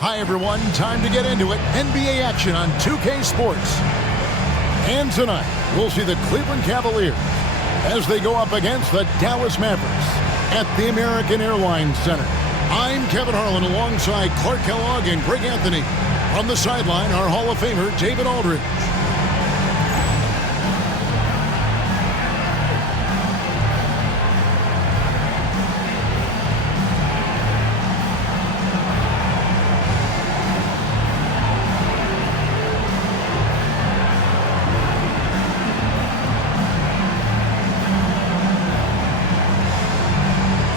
Hi, everyone. Time to get into it. NBA action on 2K Sports. And tonight, we'll see the Cleveland Cavaliers as they go up against the Dallas Mavericks at the American Airlines Center. I'm Kevin Harlan alongside Clark Kellogg and Greg Anthony. From the sideline, our Hall of Famer, David Aldridge.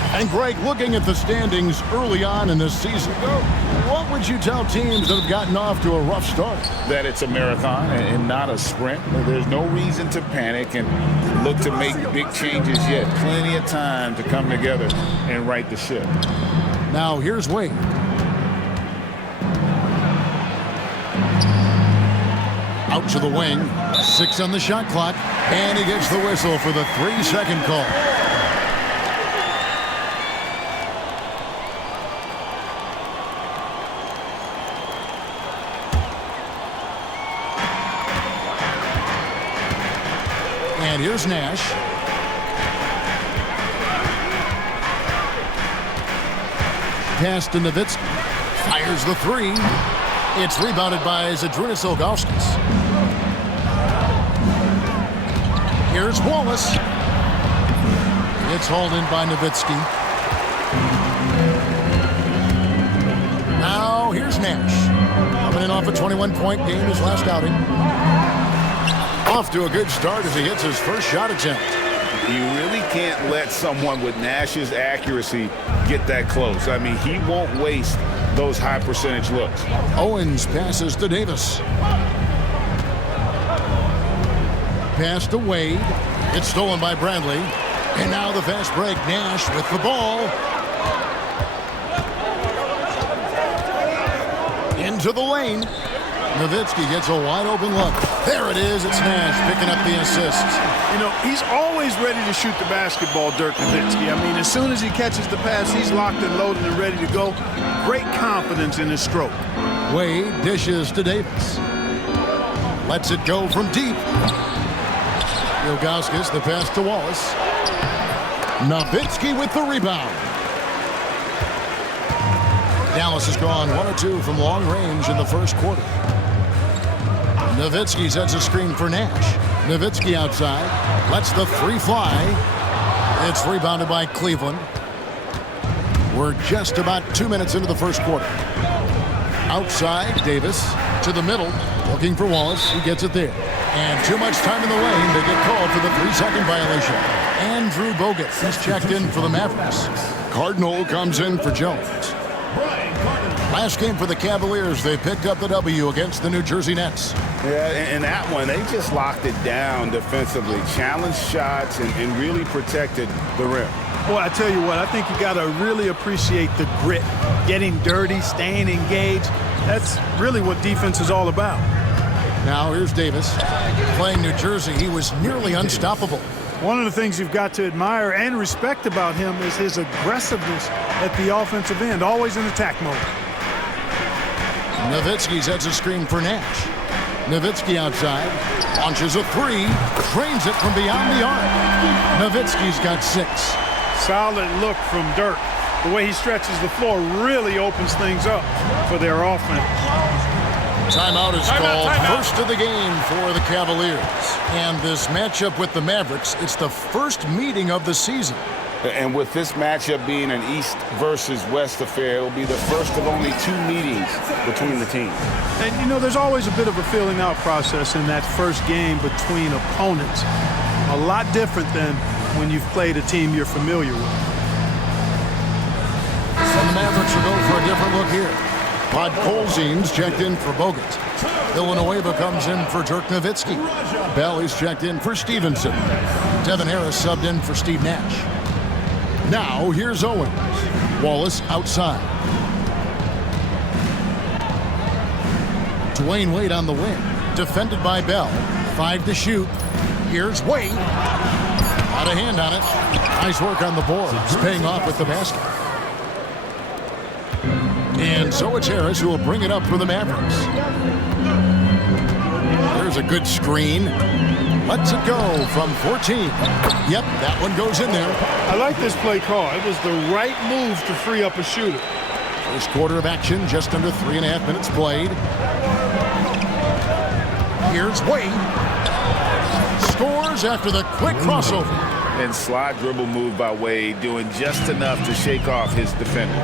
And Greg, looking at the standings early on in this season, what would you tell teams that have gotten off to a rough start? That it's a marathon and not a sprint. There's no reason to panic and look to make big changes yet. Plenty of time to come together and right the ship. Now here's Wade. Out to the wing, 6 on the shot clock, and he gets the whistle for the 3-second call. And here's Nash. Pass to Nowitzki. Fires the 3. It's rebounded by Zydrunas Ilgauskas. Here's Wallace. It's hauled in by Nowitzki. Now here's Nash. Coming in off a 21-point game his last outing. Off to a good start as he hits his first shot attempt. You really can't let someone with Nash's accuracy get that close. I mean, he won't waste those high percentage looks. Owens passes to Davis. Pass to Wade. It's stolen by Bradley. And now the fast break. Nash with the ball. Into the lane. Nowitzki gets a wide-open look. There it is. It's Nash picking up the assist. You know, he's always ready to shoot the basketball, Dirk Nowitzki. I mean, as soon as he catches the pass, he's locked and loaded and ready to go. Great confidence in his stroke. Wade dishes to Davis. Lets it go from deep. Ilgauskas, the pass to Wallace. Nowitzki with the rebound. Dallas has gone 1 or 2 from long range in the first quarter. Nowitzki sets a screen for Nash. Nowitzki outside. Lets the 3 fly. It's rebounded by Cleveland. We're just about 2 minutes into the first quarter. Outside, Davis to the middle. Looking for Wallace. He gets it there. And too much time in the lane. They get called for the 3-second violation. Andrew Bogut. He's checked in for the Mavericks. Cardinal comes in for Jones. Last game for the Cavaliers, they picked up the W against the New Jersey Nets. Yeah, in that one, they just locked it down defensively, challenged shots, and really protected the rim. Boy, I tell you what, I think you got to really appreciate the grit, getting dirty, staying engaged. That's really what defense is all about. Now here's Davis. Playing New Jersey, he was nearly unstoppable. One of the things you've got to admire and respect about him is his aggressiveness at the offensive end, always in attack mode. Nowitzki sets a screen for Nash. Nowitzki outside, launches a 3, trains it from beyond the arc. Nowitzki's got 6. Solid look from Dirk. The way he stretches the floor really opens things up for their offense. Timeout is called. First of the game for the Cavaliers. And this matchup with the Mavericks, it's the first meeting of the season. And with this matchup being an East versus West affair, it will be the first of only 2 meetings between the teams. And, you know, there's always a bit of a filling out process in that first game between opponents. A lot different than when you've played a team you're familiar with. So the Mavericks will go for a different look here. Pod Colzine's checked in for Bogut. Villanueva comes in for Dirk Nowitzki. Bell is checked in for Stevenson. Devin Harris subbed in for Steve Nash. Now here's Owens. Wallace outside. Dwayne Wade on the wing. Defended by Bell. 5 to shoot. Here's Wade. Out of hand on it. Nice work on the boards. Paying off with the basket. And And so it's Harris who will bring it up for the Mavericks. There's a good screen. Lets it go from 14. Yep, that one goes in there. I like this play call. It was the right move to free up a shooter. First quarter of action, just under 3.5 minutes played. Here's Wade. Scores after the quick crossover. And slide dribble move by Wade, doing just enough to shake off his defender.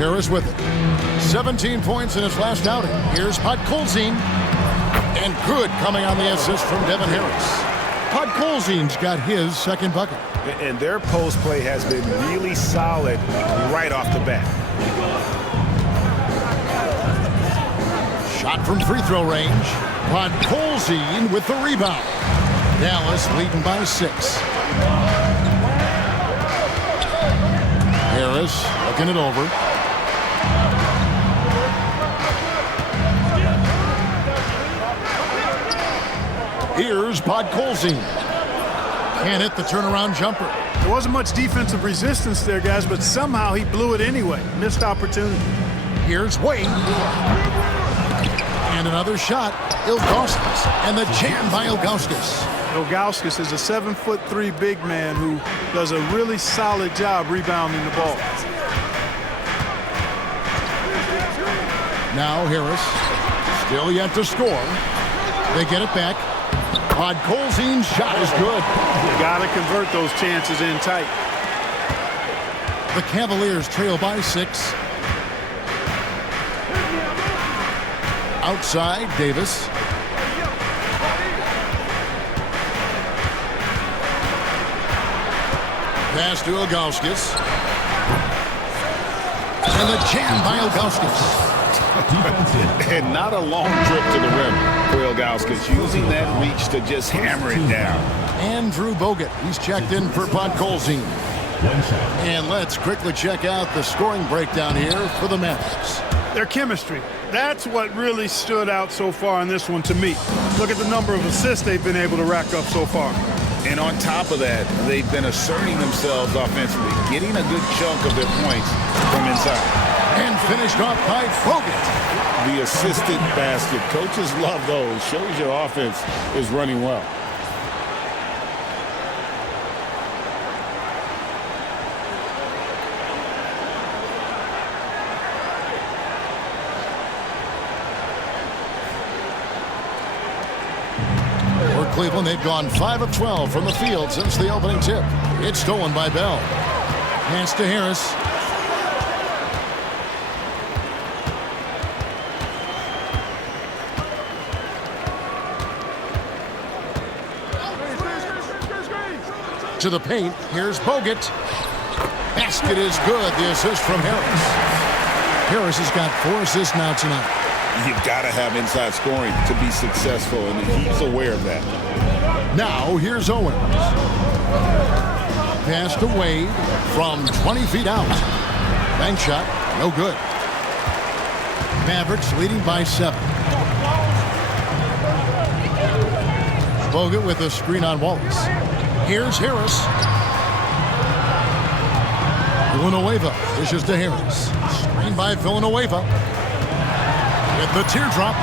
Harris with it. 17 points in his last outing. Here's Podkolzin. And good coming on the assist from Devin Harris. Podkolzin's got his second bucket. And their post play has been really solid right off the bat. Shot from free throw range. Podkolzin with the rebound. Dallas leading by 6. Harris looking it over. Here's Podkolzin. Can't hit the turnaround jumper. There wasn't much defensive resistance there, guys, but somehow he blew it anyway. Missed opportunity. Here's Wade. And another shot. Ilgauskas. And the jam by Ilgauskas. Ilgauskas is a 7'3" big man who does a really solid job rebounding the ball. Now Harris. Still yet to score. They get it back. Podkolzin's shot is good. You gotta convert those chances in tight. The Cavaliers trail by 6. Outside, Davis. Pass to Ilgauskas. And the jam by Ilgauskas. And not a long trip to the rim for Ilgauskas, using that reach to just hammer it down. Andrew Bogut, he's checked in for Podkolzin. And let's quickly check out the scoring breakdown here for the Mavericks. Their chemistry. That's what really stood out so far in this one to me. Look at the number of assists they've been able to rack up so far. And on top of that, they've been asserting themselves offensively, getting a good chunk of their points from inside. And finished off by Bogut. The assisted basket. Coaches love those. Shows your offense is running well. For Cleveland, they've gone 5 of 12 from the field since the opening tip. It's stolen by Bell. Pass to Harris. To the paint. Here's Bogut. Basket is good. The assist from Harris. Harris has got 4 assists now tonight. You've got to have inside scoring to be successful, and he's aware of that. Now here's Owens. Pass to Wade from 20 feet out. Bank shot, no good. Mavericks leading by 7. Bogut with a screen on Wallace. Here's Harris. Villanueva dishes to Harris. Screen by Villanueva. With the teardrop.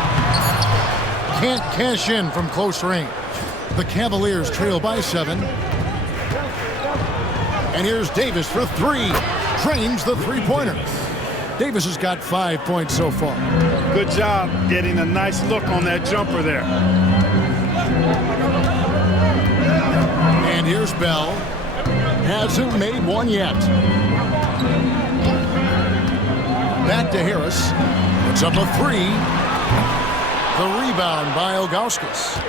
Can't cash in from close range. The Cavaliers trail by 7. And here's Davis for 3. Drains the three-pointer. Davis has got 5 points so far. Good job getting a nice look on that jumper there. And here's Bell. Hasn't made one yet. Back to Harris. Puts up a 3. The rebound by Ilgauskas.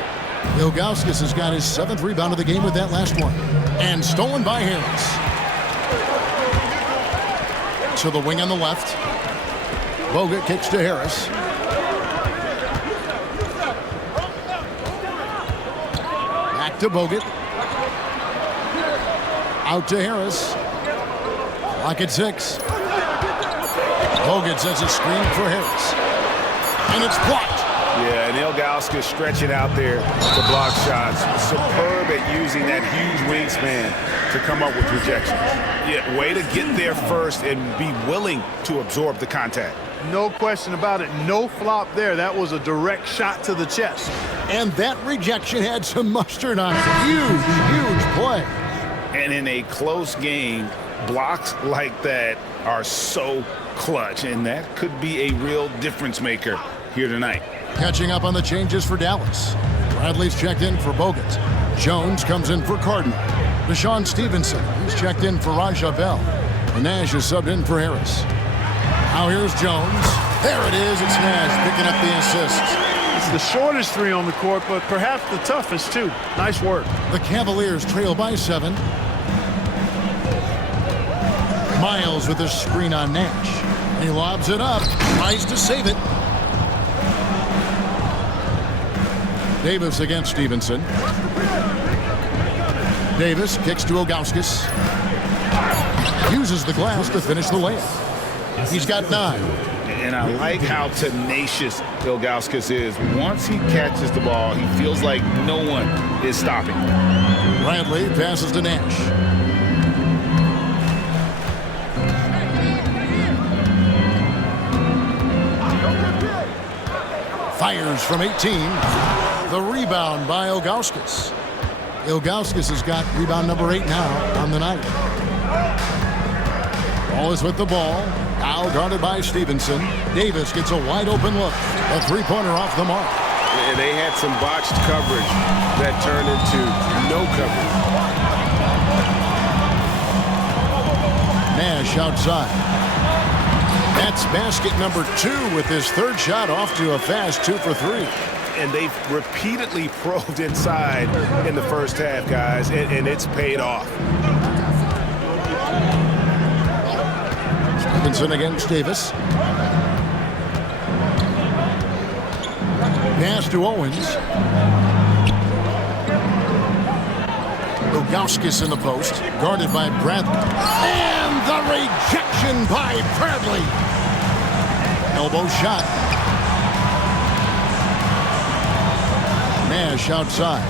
Ilgauskas has got his 7th rebound of the game with that last one. And stolen by Harris. To the wing on the left. Bogut kicks to Harris. Back to Bogut. Out to Harris. Clock at 6. Bogut sets a screen for Harris. And it's blocked. Yeah, and Ilgauskas stretching out there to block shots. Superb at using that huge wingspan to come up with rejections. Yeah, way to get there first and be willing to absorb the contact. No question about it. No flop there. That was a direct shot to the chest. And that rejection had some mustard on it. Huge play. And in a close game, blocks like that are so clutch, and that could be a real difference maker here tonight. Catching up on the changes for Dallas. Bradley's checked in for Bogut. Jones comes in for Cardinal. Deshaun Stevenson, he's checked in for Raja Bell. And Nash is subbed in for Harris. Now here's Jones. There it is. It's Nash picking up the assists. It's the shortest three on the court, but perhaps the toughest, too. Nice work. The Cavaliers trail by 7. Miles with a screen on Nash. He lobs it up. Tries to save it. Davis against Stevenson. Davis kicks to Ilgauskas. Uses the glass to finish the layup. He's got 9. And I like how tenacious Ilgauskas is. Once he catches the ball, he feels like no one is stopping. Bradley passes to Nash. Fires from 18. The rebound by Ilgauskas. Ilgauskas has got rebound number 8 now on the night. Wallace with the ball. Now guarded by Stevenson. Davis gets a wide open look. A three-pointer off the mark. Yeah, they had some botched coverage that turned into no coverage. Nash outside. That's basket number 2 with his third shot off to a fast 2 for 3. And they've repeatedly probed inside in the first half, guys, and it's paid off. Stevenson against Davis. Pass to Owens. Ilgauskas in the post, guarded by Bradley. And the rejection by Bradley. Elbow shot. Nash outside.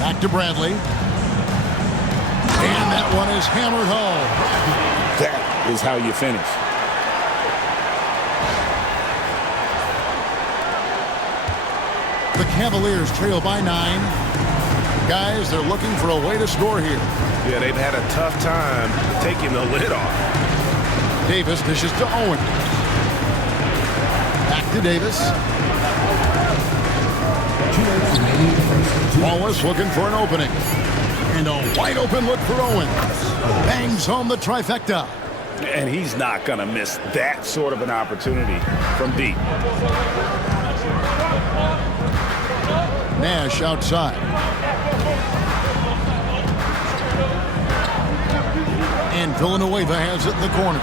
Back to Bradley. And that one is hammered home. That is how you finish. The Cavaliers trail by 9. Guys, they're looking for a way to score here. Yeah, they've had a tough time taking the lid off. Davis dishes to Owen. Back to Davis. Wallace looking for an opening. And a wide open look for Owen. Bangs home the trifecta. And he's not going to miss that sort of an opportunity from deep. Nash outside. And Villanueva has it in the corner.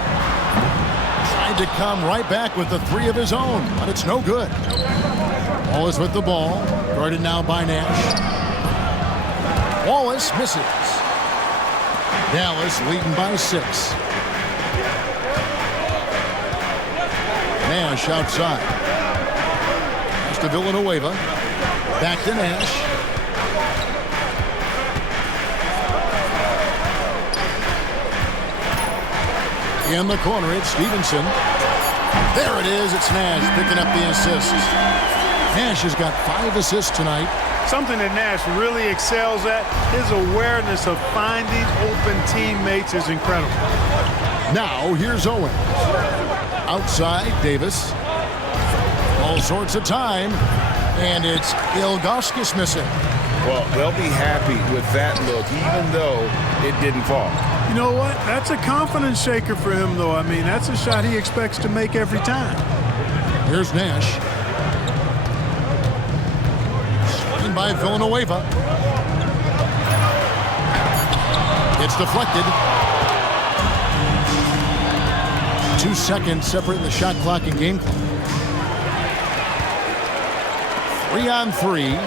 Tried to come right back with the 3 of his own, but it's no good. Wallace with the ball, guarded now by Nash. Wallace misses. Dallas leading by 6. Nash outside. Pass to Villanueva. Back to Nash. In the corner, it's Stevenson. There it is. It's Nash picking up the assist. Nash has got 5 assists tonight. Something that Nash really excels at, his awareness of finding open teammates is incredible. Now, here's Owen. Outside, Davis. All sorts of time. And it's Ilgauskas missing. Well, they'll be happy with that look, even though it didn't fall. You know what? That's a confidence shaker for him, though. I mean, that's a shot he expects to make every time. Here's Nash. Swinging by Villanueva. It's deflected. 2 seconds separating the shot clock and game clock. 3 on 3.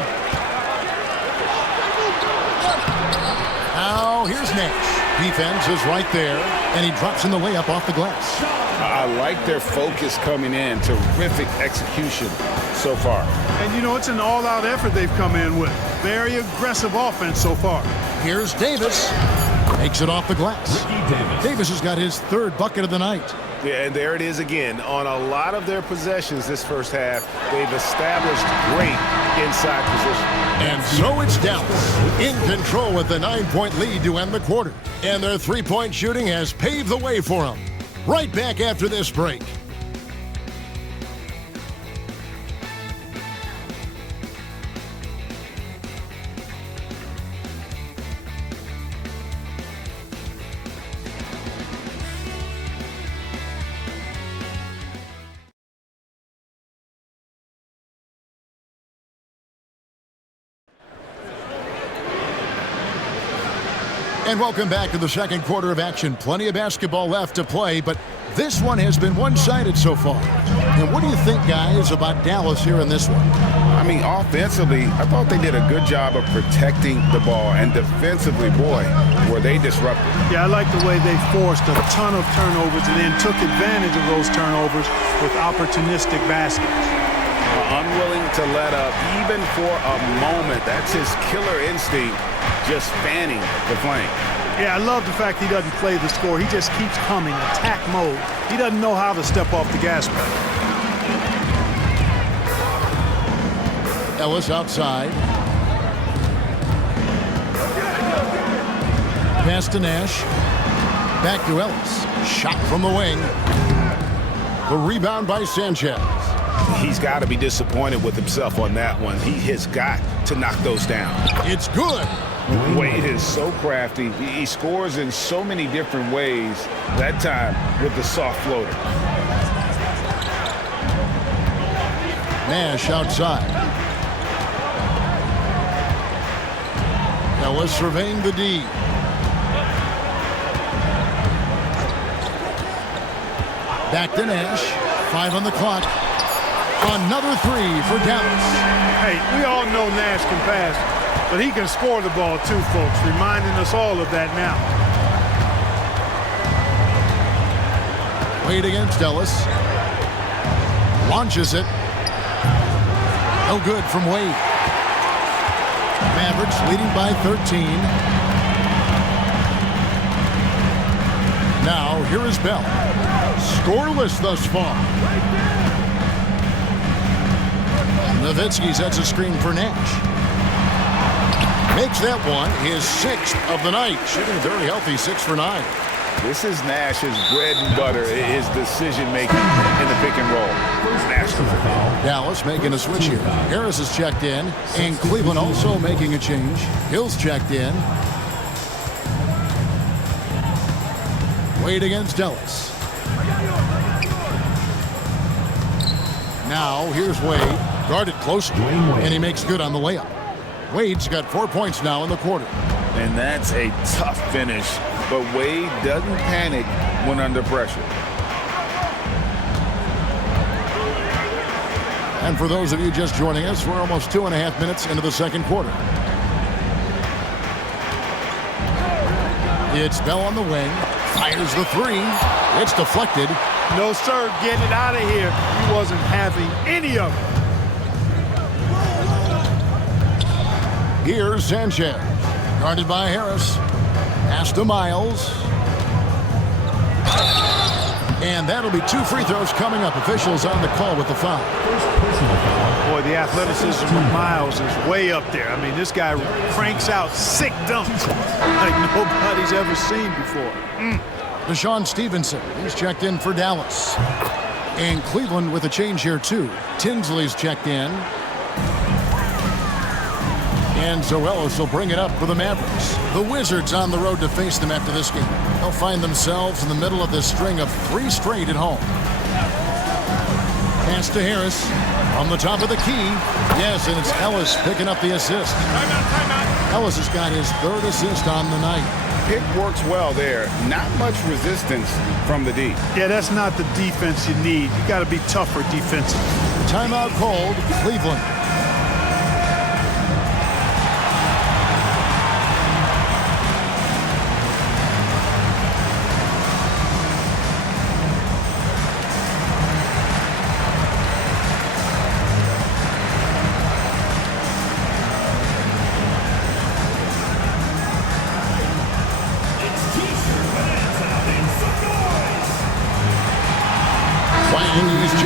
Now here's Nash. Defense is right there, and he drops in the layup off the glass. I like their focus coming in. Terrific execution so far. And, you know, it's an all-out effort they've come in with. Very aggressive offense so far. Here's Davis. Makes it off the glass. Davis has got his third bucket of the night. Yeah, and there it is again. On a lot of their possessions this first half, they've established great inside position. And so it's Dallas in control with the 9-point lead to end the quarter. And their three-point shooting has paved the way for them. Right back after this break. And welcome back to the second quarter of action. Plenty of basketball left to play, but this one has been one-sided so far. And what do you think, guys, about Dallas here in this one? I mean, offensively, I thought they did a good job of protecting the ball. And defensively, boy, were they disruptive. Yeah, I like the way they forced a ton of turnovers and then took advantage of those turnovers with opportunistic baskets. Unwilling to let up even for a moment. That's his killer instinct, just fanning the flame. Yeah, I love the fact he doesn't play the score. He just keeps coming, attack mode. He doesn't know how to step off the gas pedal. Ellis outside. Pass to Nash. Back to Ellis. Shot from the wing. The rebound by Sanchez. He's got to be disappointed with himself on that one. He has got to knock those down. It's good. Wade is so crafty. He scores in so many different ways. That time with the soft floater. Nash outside. Ellis surveying the D. Back to Nash. 5 on the clock. Another three for Dallas. Hey, we all know Nash can pass, but he can score the ball too, folks, reminding us all of that now. Wade against Ellis. Launches it. No good from Wade. Mavericks leading by 13. Now, here is Bell. Scoreless thus far. Nowitzki sets a screen for Nash. Makes that one his 6th of the night. Shooting very healthy, 6 for 9. This is Nash's bread and butter, his decision-making in the pick and roll. Dallas making a switch here. Harris is checked in, and Cleveland also making a change. Hill's checked in. Wade against Ellis. Now, here's Wade. Guarded closely, and he makes good on the layup. Wade's got 4 points now in the quarter. And that's a tough finish, but Wade doesn't panic when under pressure. And for those of you just joining us, we're almost 2.5 minutes into the second quarter. It's Bell on the wing. Fires the three. It's deflected. No, sir. Get it out of here. He wasn't having any of it. Here's Sanchez. Guarded by Harris. Pass to Miles. And that'll be 2 free throws coming up. Officials on the call with the foul. Boy, the athleticism of Miles is way up there. I mean, this guy cranks out sick dunks like nobody's ever seen before. Deshaun Stevenson, he's checked in for Dallas. And Cleveland with a change here, too. Tinsley's checked in. And Ellis will bring it up for the Mavericks. The Wizards on the road to face them after this game. They'll find themselves in the middle of this string of 3 straight at home. Pass to Harris on the top of the key. Yes, and it's Ellis picking up the assist. Ellis has got his 3rd assist on the night. Pick works well there. Not much resistance from the D. Yeah, that's not the defense you need. You got to be tougher defensively. Timeout called, Cleveland.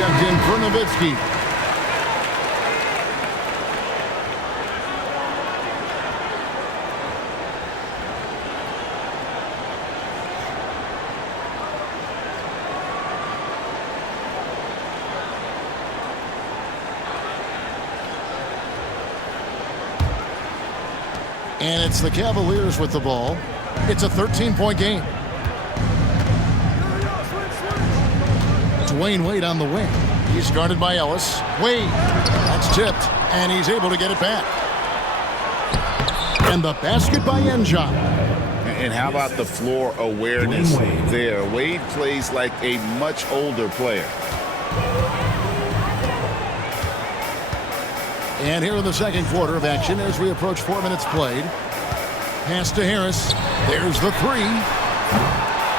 checked in for Nowitzki. And it's the Cavaliers with the ball. It's a 13-point game. Dwayne Wade on the wing. He's guarded by Ellis. Wade. That's tipped. And he's able to get it back. And the basket by Enjai. And how about the floor awareness there? Wade plays like a much older player. And here in the second quarter of action as we approach 4 minutes played. Pass to Harris. There's the three.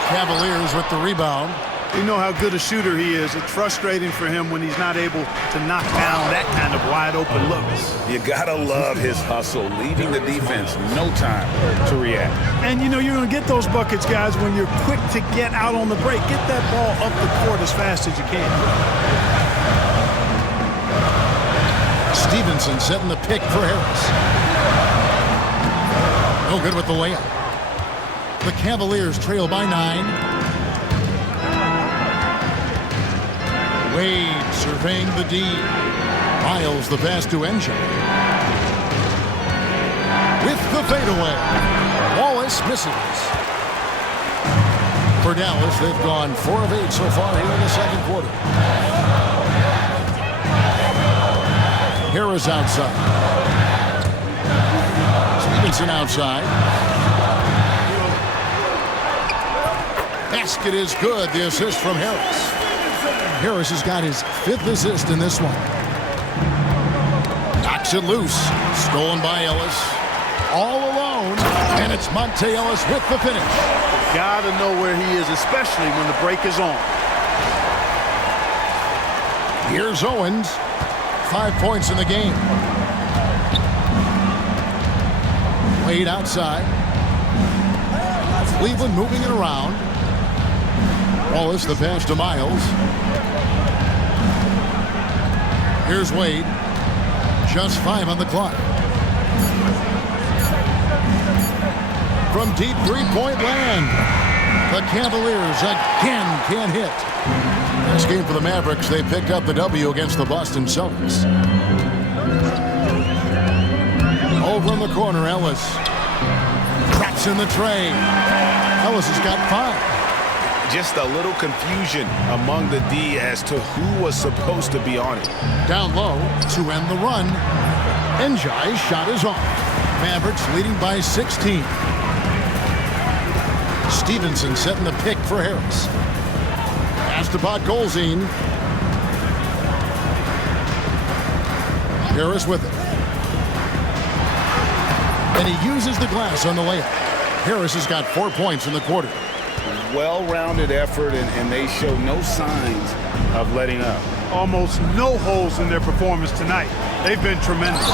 Cavaliers with the rebound. You know how good a shooter he is. It's frustrating for him when he's not able to knock down that kind of wide open looks. You gotta love his hustle, leaving the defense no time to react. And you know you're gonna get those buckets, guys, when you're quick to get out on the break. Get that ball up the court as fast as you can. Stevenson setting the pick for Harris. No good with the layup. The Cavaliers trail by 9. Wade surveying the D. Miles the pass to Enjai. With the fadeaway. Wallace misses. For Dallas, they've gone 4 of 8 so far here in the second quarter. Harris outside. Stevenson outside. Basket is good. The assist from Harris. Harris has got his 5th assist in this one. Knocks it loose. Stolen by Ellis. All alone. And it's Monte Ellis with the finish. Gotta know where he is, especially when the break is on. Here's Owens. 5 points in the game. Wade outside. Cleveland moving it around. Wallace the pass to Miles. Here's Wade. Just 5 on the clock. From deep three-point land. The Cavaliers again can't hit. This game for the Mavericks, they picked up the W against the Boston Celtics. Over in the corner, Ellis. Traps in the tray. Ellis has got 5. Just a little confusion among the D as to who was supposed to be on it. Down low to end the run. Enjai's shot is off. Mavericks leading by 16. Stevenson setting the pick for Harris. Pass to Podkolzin. Harris with it. And he uses the glass on the layup. Harris has got 4 points in the quarter. Well-rounded effort, and they show no signs of letting up. Almost no holes in their performance tonight. They've been tremendous.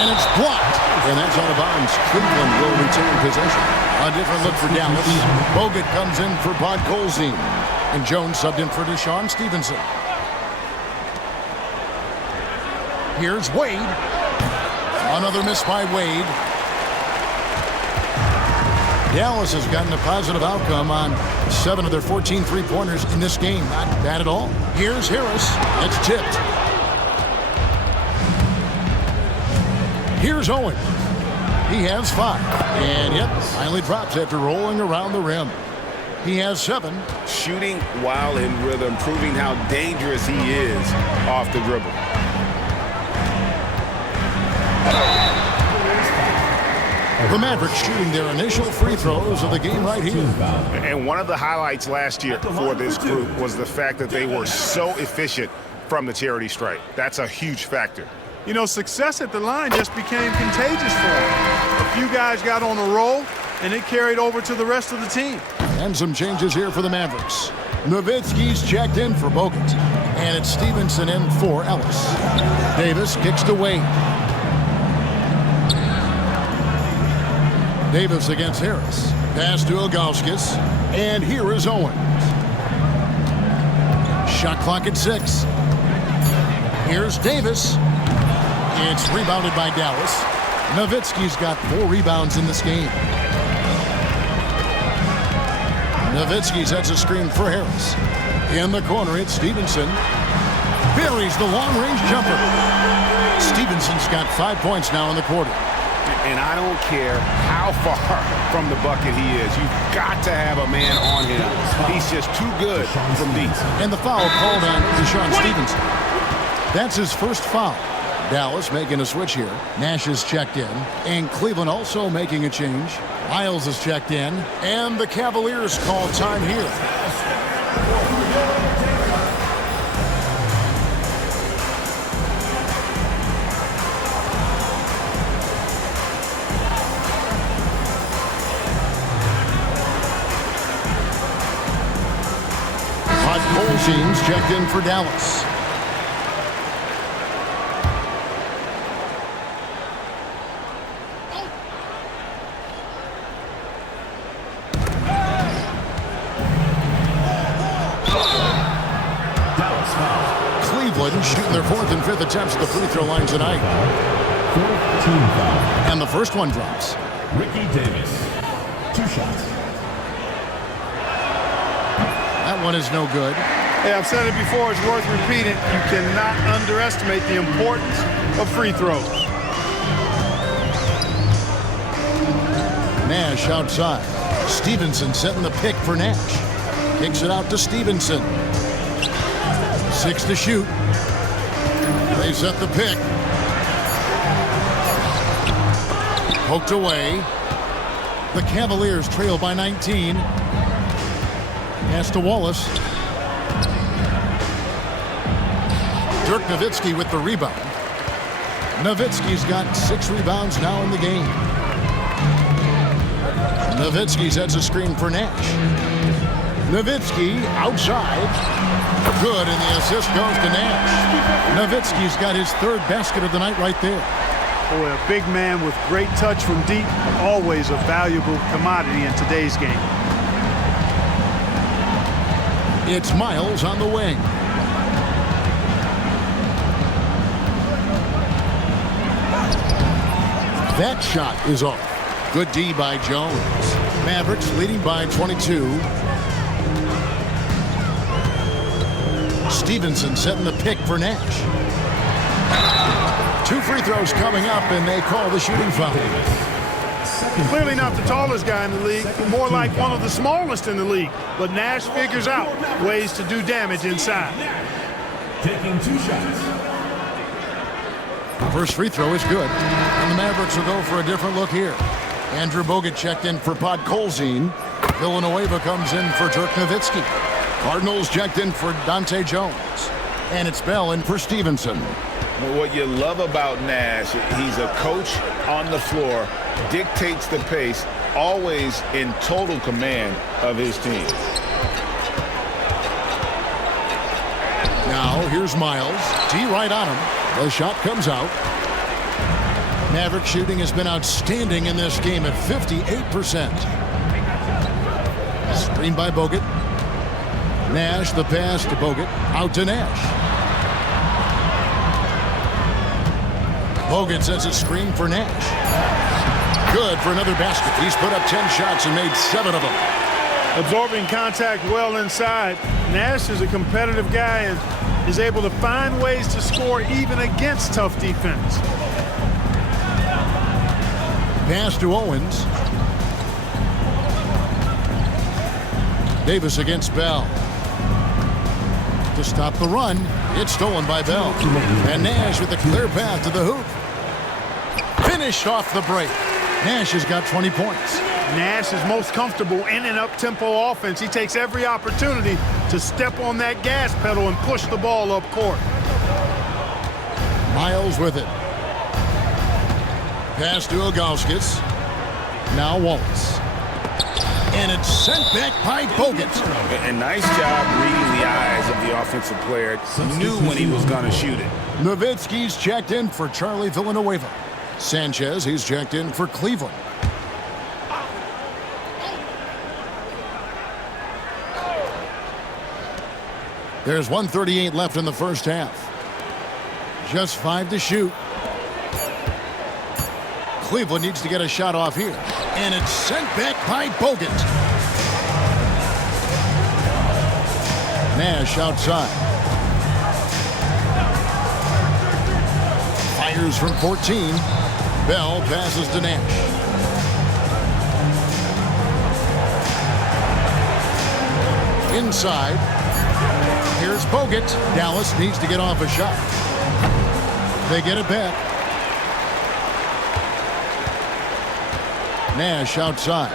And it's blocked. And that's out of bounds. Cleveland will retain possession. A different look for Dallas. Bogut comes in for Podkolzin. And Jones subbed in for Deshaun Stevenson. Here's Wade. Another miss by Wade. Dallas has gotten a positive outcome on 7 of their 14 three-pointers in this game. Not bad at all. Here's Harris. It's tipped. Here's Owen. He has 5. And yep, finally drops after rolling around the rim. He has 7. Shooting while in rhythm, proving how dangerous he is off the dribble. The Mavericks shooting their initial free throws of the game right here. And one of the highlights last year for this group was the fact that they were so efficient from the charity stripe. That's a huge factor. You know, success at the line just became contagious for them. A few guys got on a roll, and it carried over to the rest of the team. And some changes here for the Mavericks. Nowitzki's checked in for Bogut. And it's Stevenson in for Ellis. Davis kicks to Wade. Davis against Harris. Pass to Ilgauskas. And here is Owens. Shot clock at 6. Here's Davis. It's rebounded by Dallas. Nowitzki's got 4 rebounds in this game. Nowitzki sets a screen for Harris. In the corner, it's Stevenson. Buries the long-range jumper. Stevenson's got 5 points now in the quarter. And I don't care how far from the bucket he is. You've got to have a man on him. He's just too good from deep. And the foul called on Deshaun Stevenson. That's his first foul. Dallas making a switch here. Nash is checked in. And Cleveland also making a change. Miles is checked in. And the Cavaliers call time here. Colson's checked in for Dallas. Cleveland shooting their 4th and 5th attempts at the free throw line tonight. And the first one drops. Ricky Davis, 2 shots. That one is no good. Hey, I've said it before, it's worth repeating. You cannot underestimate the importance of free throws. Nash outside. Stevenson setting the pick for Nash. Kicks it out to Stevenson. 6 to shoot. They set the pick. Poked away. The Cavaliers trail by 19. Pass to Wallace. Dirk Nowitzki with the rebound. Nowitzki's got 6 rebounds now in the game. Nowitzki sets a screen for Nash. Nowitzki outside. Good, and the assist goes to Nash. Nowitzki's got his 3rd basket of the night right there. Boy, a big man with great touch from deep, always a valuable commodity in today's game. It's Miles on the wing. That shot is off. Good D by Jones. Mavericks leading by 22. Stevenson setting the pick for Nash. 2 free throws coming up, and they call the shooting foul. Clearly not the tallest guy in the league, more like one of the smallest in the league. But Nash figures out ways to do damage inside. Taking 2 shots. First free throw is good, and the Mavericks will go for a different look here. Andrew Bogut checked in for Colston. Villanueva comes in for Dirk Nowitzki. Cardinals checked in for Dante Jones. And it's Bell in for Stevenson. What you love about Nash, he's a coach on the floor, dictates the pace, always in total command of his team. Now here's Miles. D right on him. The shot comes out. Maverick shooting has been outstanding in this game at 58%. Screen by Bogut. Nash, the pass to Bogut. Out to Nash. Bogut sets a screen for Nash. Good for another basket. He's put up 10 shots and made 7 of them. Absorbing contact well inside. Nash is a competitive guy and is able to find ways to score even against tough defense. Pass to Owens. Davis against Bell. To stop the run, it's stolen by Bell. And Nash with a clear path to the hoop. Finished off the break. Nash has got 20 points. Nash is most comfortable in an up-tempo offense. He takes every opportunity to step on that gas pedal and push the ball up court. Miles with it. Pass to Ilgauskas. Now Wallace. And it's sent back by Bogut. And nice job reading the eyes of the offensive player. Knew when he was going to shoot it. Nowitzki's checked in for Charlie Villanueva. Sanchez, he's checked in for Cleveland. There's 1:38 left in the first half. Just 5 to shoot. Cleveland needs to get a shot off here. And it's sent back by Bogut. Nash outside. Fires from 14. Bell passes to Nash. Inside. Here's Bogut. Dallas needs to get off a shot. They get it back. Nash outside.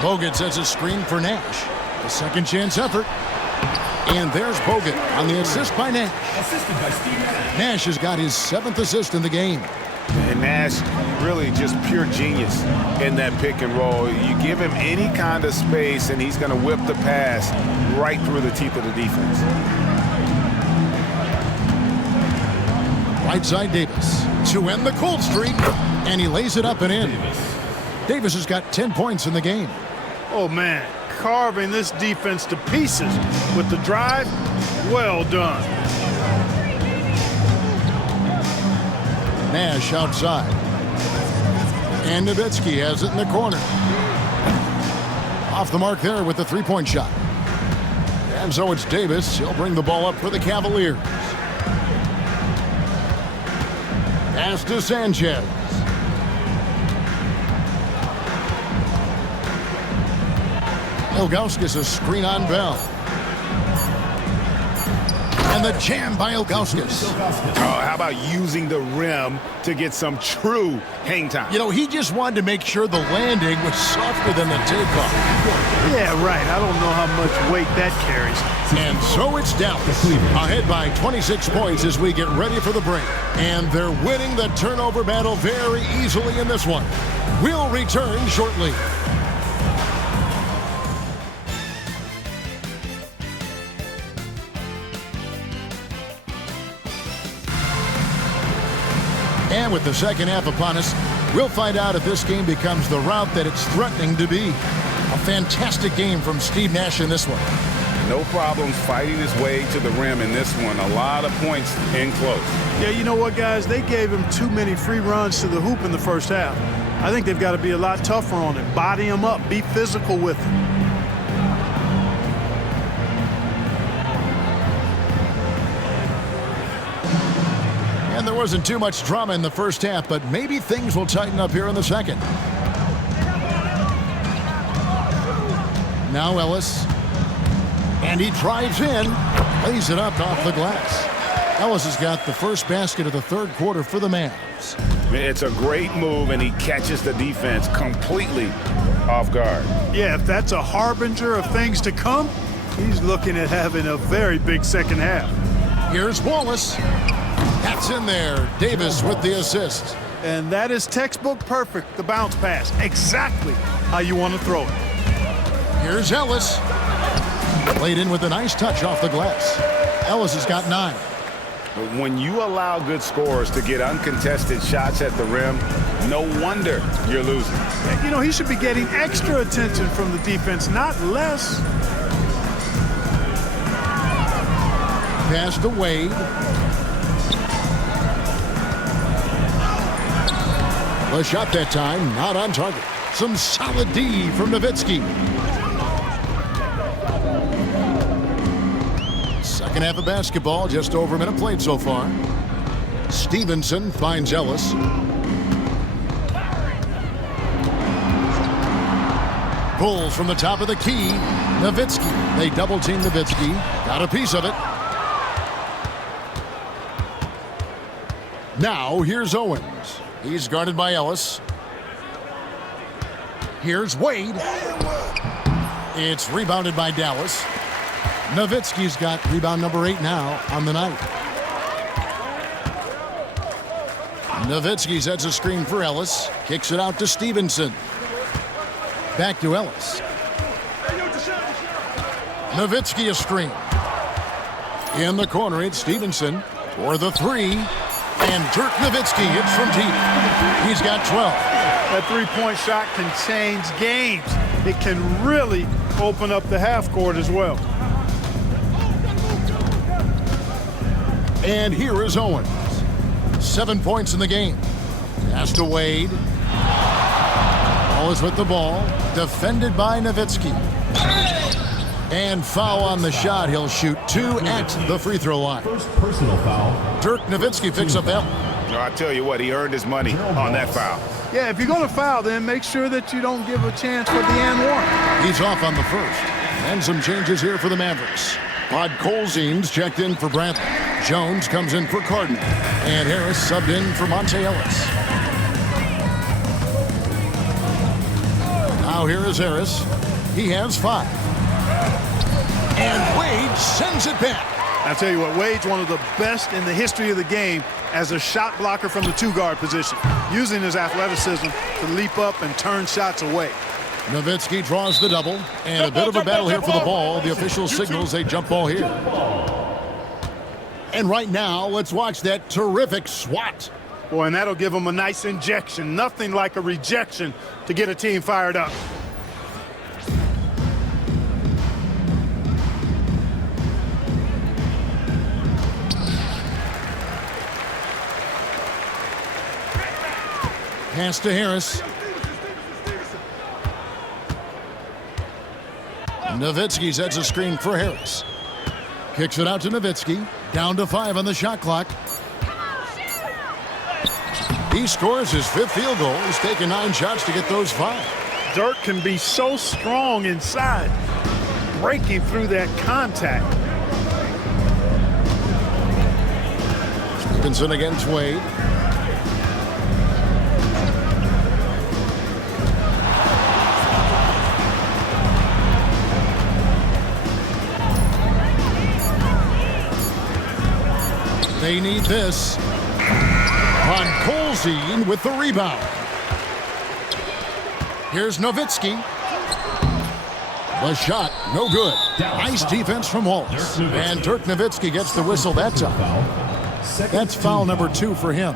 Bogut sets a screen for Nash. A second chance effort. And there's Bogut on the assist by Nash. Assisted by Steve Nash. Nash has got his 7th assist in the game. And Nash, really just pure genius in that pick and roll. You give him any kind of space, and he's going to whip the pass right through the teeth of the defense. Right side Davis to end the cold streak, and he lays it up and in. Davis has got 10 points in the game. Oh, man, carving this defense to pieces with the drive. Well done. Nash outside. And Nowitzki has it in the corner. Off the mark there with the three-point shot. And so it's Davis. He'll bring the ball up for the Cavaliers. Pass to Sanchez. Ilgauskas a screen on Bell. And the jam by Ilgauskas. Oh, how about using the rim to get some true hang time? You know, he just wanted to make sure the landing was softer than the takeoff. Yeah, right. I don't know how much weight that carries. And so it's Dallas ahead by 26 points as we get ready for the break. And they're winning the turnover battle very easily in this one. We'll return shortly. And with the second half upon us, we'll find out if this game becomes the route that it's threatening to be. A fantastic game from Steve Nash in this one. No problems fighting his way to the rim in this one. A lot of points in close. Yeah, you know what, guys? They gave him too many free runs to the hoop in the first half. I think they've got to be a lot tougher on him. Body him up. Be physical with him. And there wasn't too much drama in the first half, but maybe things will tighten up here in the second. Now Ellis. And he drives in, lays it up off the glass. Ellis has got the first basket of the third quarter for the Mavs. It's a great move, and he catches the defense completely off guard. Yeah, if that's a harbinger of things to come, he's looking at having a very big second half. Here's Wallace. That's in there. Davis with the assist. And that is textbook perfect, the bounce pass. Exactly how you want to throw it. Here's Ellis. Played in with a nice touch off the glass. Ellis has got 9. But when you allow good scorers to get uncontested shots at the rim, no wonder you're losing. You know, he should be getting extra attention from the defense, not less. Pass to Wade. The shot that time, not on target. Some solid D from Nowitzki. Second half of basketball, just over a minute played so far. Stevenson finds Ellis. Pulls from the top of the key. Nowitzki. They double team Nowitzki. Got a piece of it. Now here's Owens. He's guarded by Ellis. Here's Wade. It's rebounded by Dallas. Nowitzki's got rebound number 8 now on the night. Nowitzki sets a screen for Ellis. Kicks it out to Stevenson. Back to Ellis. Nowitzki a screen. In the corner, it's Stevenson for the 3. And Dirk Nowitzki hits from deep. He's got 12. That three-point shot can change games. It can really open up the half court as well. And here is Owens. 7 points in the game. Pass to Wade. Always with the ball. Defended by Nowitzki. And foul on the shot. He'll shoot 2 at the free throw line. First personal foul. Dirk Nowitzki picks up that. I tell you what, he earned his money on that foul. Yeah, if you're going to foul, then make sure that you don't give a chance for the and one. He's off on the first. And some changes here for the Mavericks. Podkolzien's checked in for Bradley. Jones comes in for Carden. And Harris subbed in for Monte Ellis. Now here is Harris. He has 5. And Wade sends it back. I tell you what, Wade's one of the best in the history of the game as a shot blocker from the 2-guard position, using his athleticism to leap up and turn shots away. Nowitzki draws the double, and a bit of a battle here for the ball. The official signals a jump ball here. And right now, let's watch that terrific swat. Boy, and that'll give them a nice injection. Nothing like a rejection to get a team fired up. Pass to Harris. Nowitzki sets a screen for Harris. Kicks it out to Nowitzki. Down to 5 on the shot clock. He scores his 5th field goal. He's taken 9 shots to get those 5. Dirk can be so strong inside, breaking through that contact. Stevenson against Wade. They need this. Podkolzien with the rebound. Here's Nowitzki. The shot, no good. Nice defense from Wallace. And Dirk Nowitzki gets the whistle that time. That's foul number 2 for him.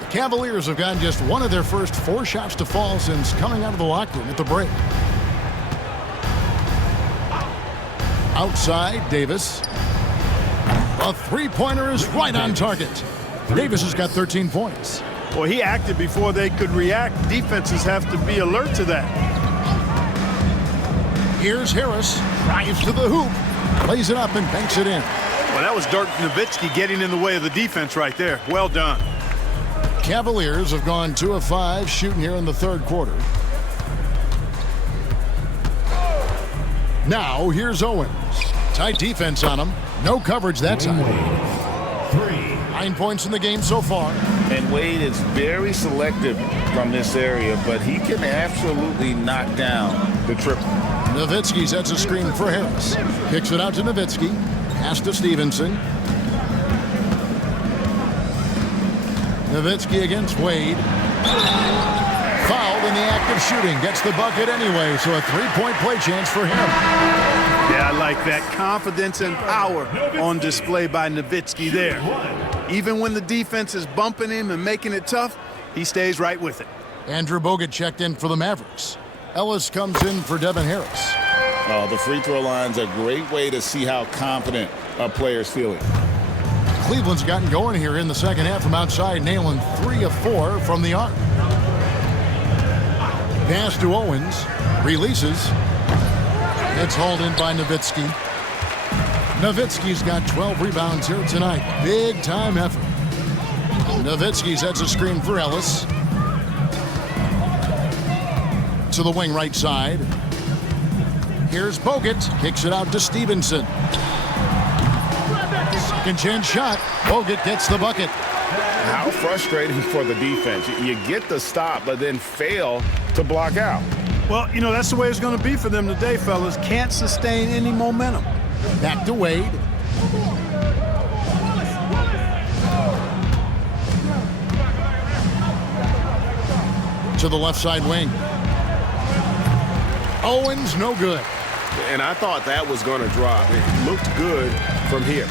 The Cavaliers have gotten just one of their first 4 shots to fall since coming out of the locker room at the break. Outside, Davis. A 3-pointer is right on target. Davis has got 13 points. Well, he acted before they could react. Defenses have to be alert to that. Here's Harris. Drives to the hoop. Plays it up and banks it in. Well, that was Dirk Nowitzki getting in the way of the defense right there. Well done. Cavaliers have gone 2 of 5 shooting here in the 3rd quarter. Now here's Owens. Tight defense on him. No coverage that time. 9 points in the game so far. And Wade is very selective from this area, but he can absolutely knock down the triple. Nowitzki sets a screen for Harris. Kicks it out to Nowitzki. Pass to Stevenson. Nowitzki against Wade. Fouled in the act of shooting. Gets the bucket anyway, so a 3-point play chance for him. Yeah, I like that confidence and power on display by Nowitzki there. Even when the defense is bumping him and making it tough, he stays right with it. Andrew Bogut checked in for the Mavericks. Ellis comes in for Devin Harris. The free throw line's a great way to see how confident a player's feeling. Cleveland's gotten going here in the second half from outside, nailing 3 of 4 from the arc. Pass to Owens. Releases. It's hauled in by Nowitzki. Nowitzki's got 12 rebounds here tonight. Big time effort. Nowitzki sets a screen for Ellis. To the wing right side. Here's Bogut. Kicks it out to Stevenson. Second chance shot. Bogut gets the bucket. How frustrating for the defense. You get the stop, but then fail to block out. Well, you know, that's the way it's going to be for them today, fellas. Can't sustain any momentum. Back to Wade. To the left side wing. Owens, no good. And I thought that was going to drop. It looked good from here.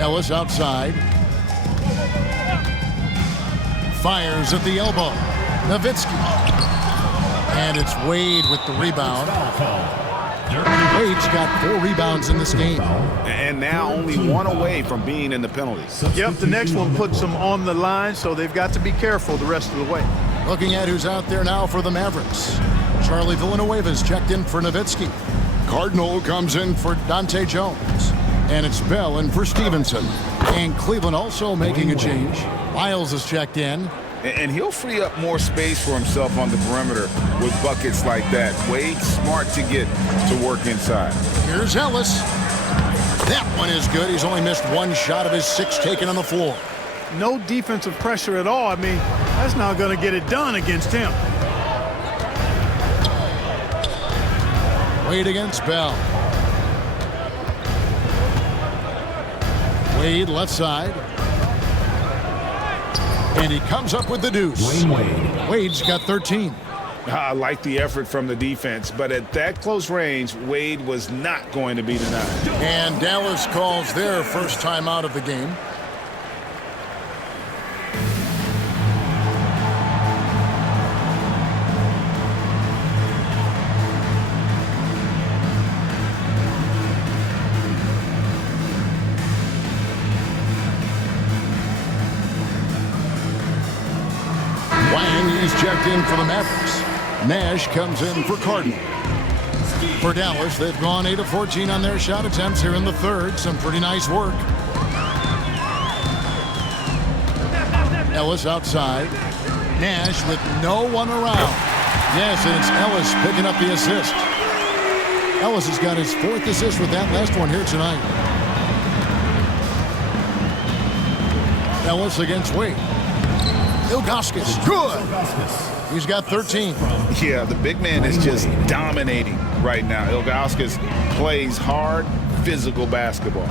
Ellis outside. Fires at the elbow. Nowitzki. And it's Wade with the rebound. Wade's got 4 rebounds in this game. And now only 1 away from being in the penalties. Yep, the next one puts them on the line, so they've got to be careful the rest of the way. Looking at who's out there now for the Mavericks. Charlie Villanueva's checked in for Nowitzki. Cardinal comes in for Dante Jones. And it's Bell in for Stevenson. And Cleveland also making a change. Miles is checked in. And he'll free up more space for himself on the perimeter with buckets like that. Wade's smart to get to work inside. Here's Ellis. That one is good. He's only missed 1 shot of his 6 taken on the floor. No defensive pressure at all. I mean, that's not going to get it done against him. Wade against Bell. Wade left side. And he comes up with the deuce. Wade's got 13. I like the effort from the defense, but at that close range, Wade was not going to be denied. And Dallas calls their first time out of the game. He's checked in for the Mavericks. Nash comes in for Cardinal. For Dallas, they've gone 8 of 14 on their shot attempts here in the third. Some pretty nice work. Ellis outside. Nash with no one around. Yes, and it's Ellis picking up the assist. Ellis has got his 4th assist with that last one here tonight. Ellis against Wade. Ilgauskas, good. He's got 13. Yeah, the big man is just dominating right now. Ilgauskas plays hard, physical basketball.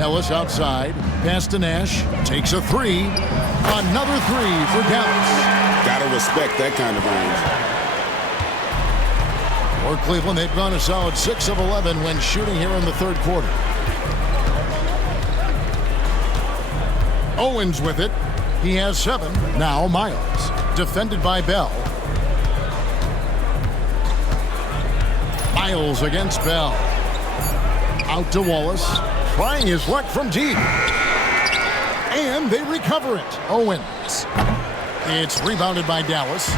Ellis outside, pass to Nash, takes a 3. Another 3 for Dallas. Gotta respect that kind of range. For Cleveland, they've gone a solid 6 of 11 when shooting here in the third quarter. Owens with it. He has 7. Now Miles. Defended by Bell. Miles against Bell. Out to Wallace. Trying his luck from deep. And they recover it. Owens. It's rebounded by Dallas.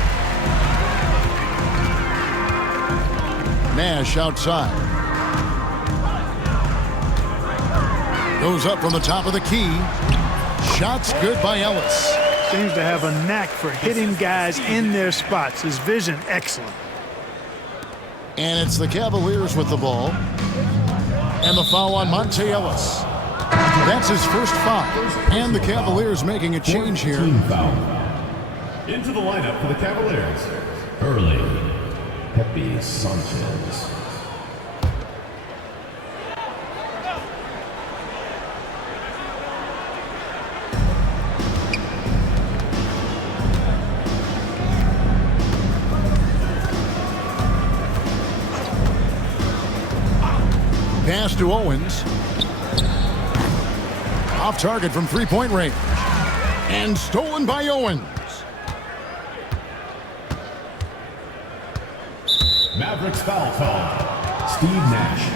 Nash outside. Goes up from the top of the key. Shots good by Ellis. Seems to have a knack for hitting guys in their spots. His vision, excellent. And it's the Cavaliers with the ball. And the foul on Monte Ellis. That's his first foul. And the Cavaliers making a change here. Into the lineup for the Cavaliers, early, Pepe Sanchez. Pass to Owens. Off target from 3-point range. And stolen by Owens. Mavericks foul call. Steve Nash.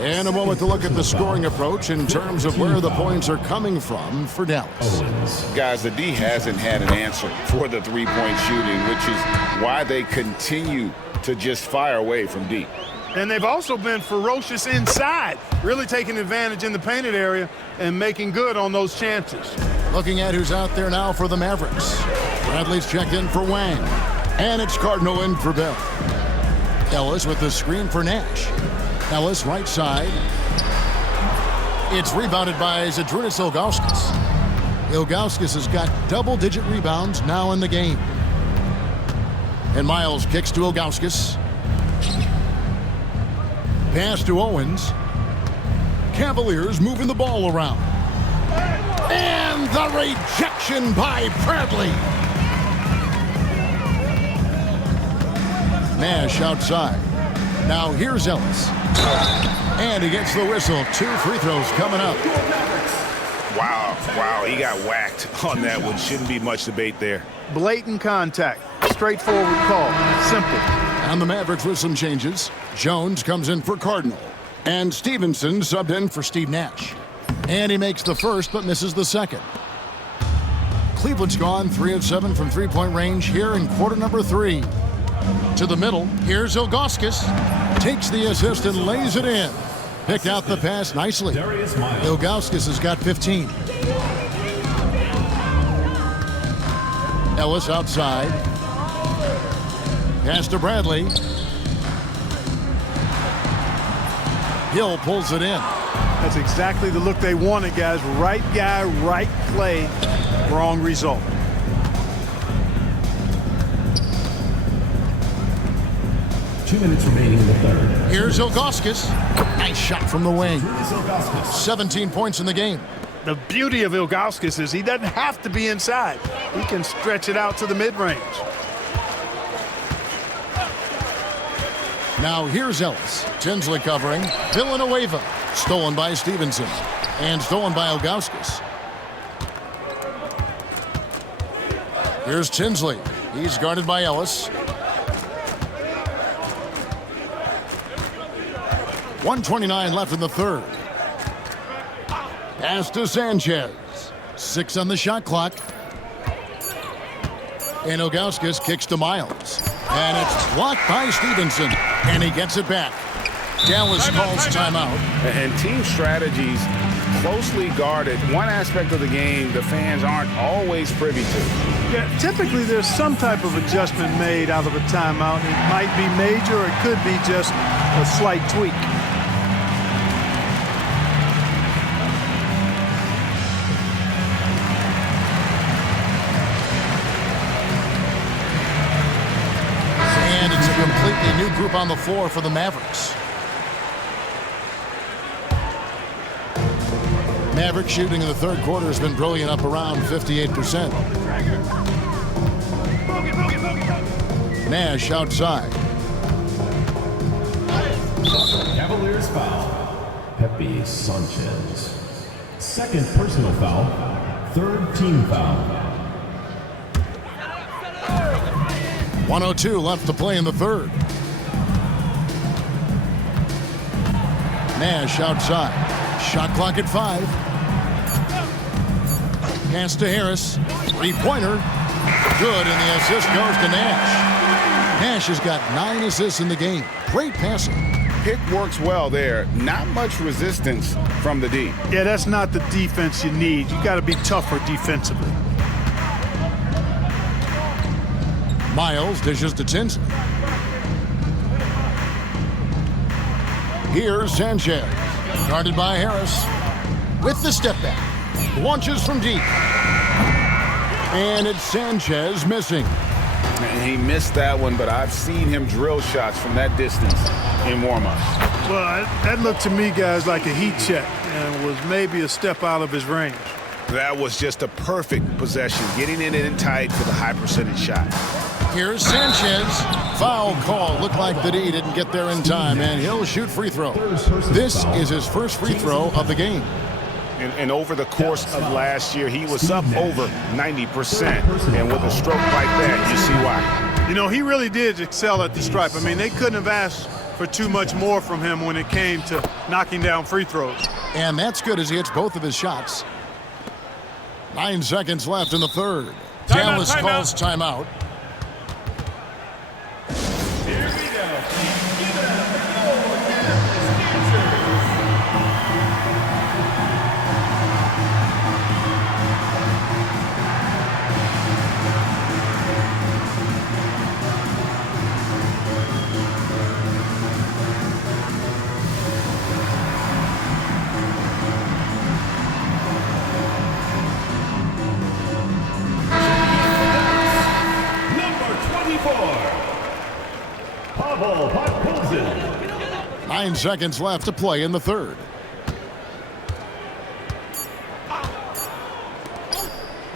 And a moment to look at the scoring approach in terms of where the points are coming from for Dallas. Guys, the D hasn't had an answer for the 3-point shooting, which is why they continue to just fire away from deep. And they've also been ferocious inside, really taking advantage in the painted area and making good on those chances. Looking at who's out there now for the Mavericks. Bradley's checked in for Wang. And it's Cardinal in for Bell. Ellis with the screen for Nash. Ellis right side. It's rebounded by Zydrunas Ilgauskas. Ilgauskas has got double-digit rebounds now in the game. And Miles kicks to Ilgauskas. Pass to Owens. Cavaliers moving the ball around. And the rejection by Bradley. Nash outside. Now here's Ellis. And he gets the whistle. 2 free throws coming up. Wow, he got whacked on that one. Shouldn't be much debate there. Blatant contact. straightforward call. Simple. And the Mavericks with some changes. Jones comes in for Cardinal. And Stevenson subbed in for Steve Nash. And he makes the first but misses the second. Cleveland's gone 3 of 7 from three-point range here in quarter number 3. To the middle, here's Ilgauskas. Takes the assist and lays it in. Picked out the pass nicely. Ilgauskas has got 15. Ellis outside. Pass to Bradley. Hill pulls it in. That's exactly the look they wanted, guys. Right guy, right play, wrong result. Two minutes remaining in the third. Here's Ilgauskas. Nice shot from the wing. 17 points in the game. The beauty of Ilgauskas is he doesn't have to be inside. He can stretch it out to the mid-range. Now here's Ellis. Tinsley covering. Villanueva. Stolen by Stevenson. And stolen by Ilgauskas. Here's Tinsley. He's guarded by Ellis. 1:29 left in the third. Pass to Sanchez. 6 on the shot clock. And Ilgauskas kicks to Miles. And it's blocked by Stevenson. And he gets it back. Dallas calls timeout. And team strategies closely guarded. One aspect of the game the fans aren't always privy to. Yeah, typically there's some type of adjustment made out of a timeout. It might be major, or it could be just a slight tweak. And it's a completely new group on the floor for the Mavericks. Mavericks shooting in the third quarter has been brilliant, up around 58%. Nash outside. Cavaliers foul. Pepe Sanchez. Second personal foul. Third team foul. 1:02 left to play in the third. Nash outside. Shot clock at 5. Pass to Harris. Three-pointer. Good, and the assist goes to Nash. Nash has got 9 assists in the game. Great passing. Pick works well there. Not much resistance from the D. Yeah, that's not the defense you need. You got to be tougher defensively. Miles dishes to Tinsley. Here's Sanchez. Guarded by Harris. With the step back. Launches from deep. And it's Sanchez missing. And he missed that one, but I've seen him drill shots from that distance in warm-ups. Well, that looked to me, guys, like a heat check and was maybe a step out of his range. That was just a perfect possession, getting it in tight for the high percentage shot. Here's Sanchez. Foul call. Looked like the D didn't get there in time, and he'll shoot free throw. This is his first free throw of the game. And over the course of last year, he was up over 90%. And with a stroke like that, you see why. You know, he really did excel at the stripe. I mean, they couldn't have asked for too much more from him when it came to knocking down free throws. And that's good as he hits both of his shots. 9 seconds left in the third. Dallas calls timeout. Here we go. Pavel Podkolzin. 9 seconds left to play in the third.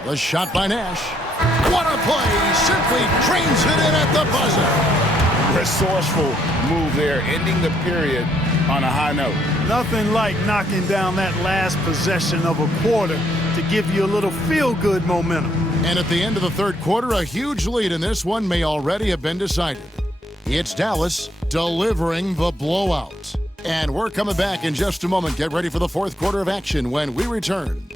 The shot by Nash. What a play! Simply trains it in at the buzzer. Resourceful move there, ending the period on a high note. Nothing like knocking down that last possession of a quarter to give you a little feel-good momentum. And at the end of the third quarter, a huge lead in this one may already have been decided. It's Dallas delivering the blowout. And we're coming back in just a moment. Get ready for the fourth quarter of action when we return.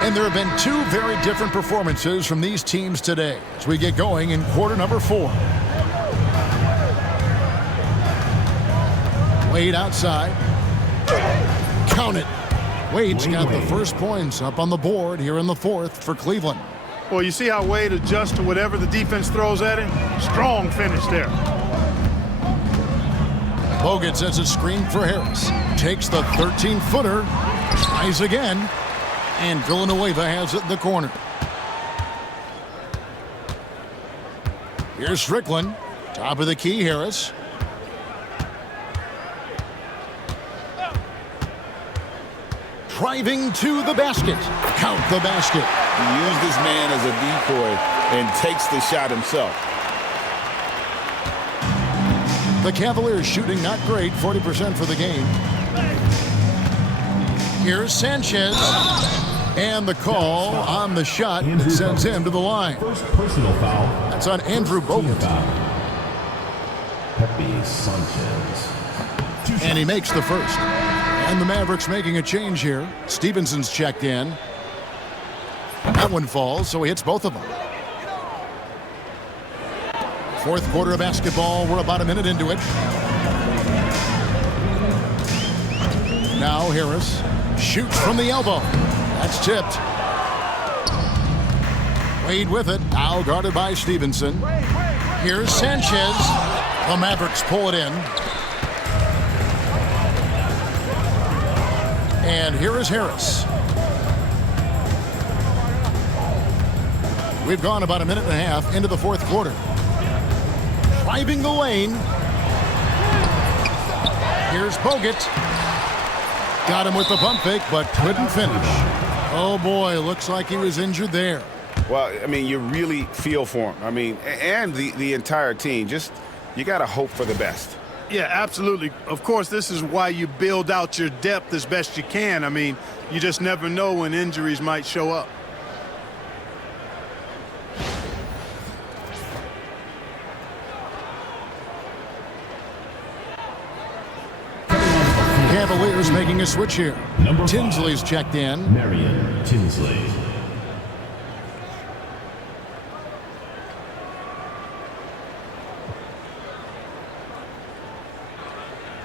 And there have been two very different performances from these teams today as we get going in quarter number 4. Wade outside. Count it. Wade's got the first points up on the board here in the fourth for Cleveland. Well, you see how Wade adjusts to whatever the defense throws at him? Strong finish there. Bogut sets a screen for Harris. Takes the 13-footer. Tries again. And Villanueva has it in the corner. Here's Strickland. Top of the key, Harris. Driving to the basket. Count the basket. He used his man as a decoy and takes the shot himself. The Cavaliers shooting not great, 40% for the game. Here's Sanchez. And the call on the shot that sends him to the line. First personal foul. That's on Andrew Bogut. Pepe Sanchez. And he makes the first. And the Mavericks making a change here. Stevenson's checked in. That one falls, so he hits both of them. Fourth quarter of basketball. We're about a minute into it. Now Harris shoots from the elbow. That's tipped. Wade with it. Now guarded by Stevenson. Here's Sanchez. The Mavericks pull it in. And here is Harris. We've gone about a minute and a half into the fourth quarter. Driving the lane. Here's Bogut. Got him with the pump fake, but couldn't finish. Oh, boy, looks like he was injured there. Well, I mean, you really feel for him. I mean, and the entire team. Just, you got to hope for the best. Yeah, absolutely. Of course, this is why you build out your depth as best you can. I mean, you just never know when injuries might show up. Cavaliers making a switch here. Number 5. Tinsley's checked in. Marion Tinsley.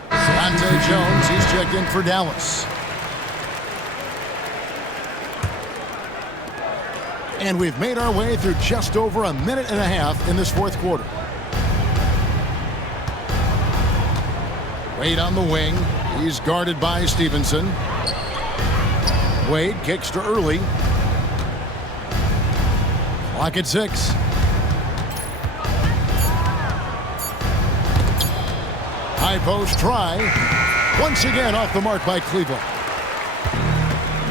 Dante Jones, he's checked in for Dallas. And we've made our way through just over a minute and a half in this fourth quarter. Wade on the wing. He's guarded by Stevenson. Wade kicks to early. Clock at 6. High post try. Once again off the mark by Cleveland.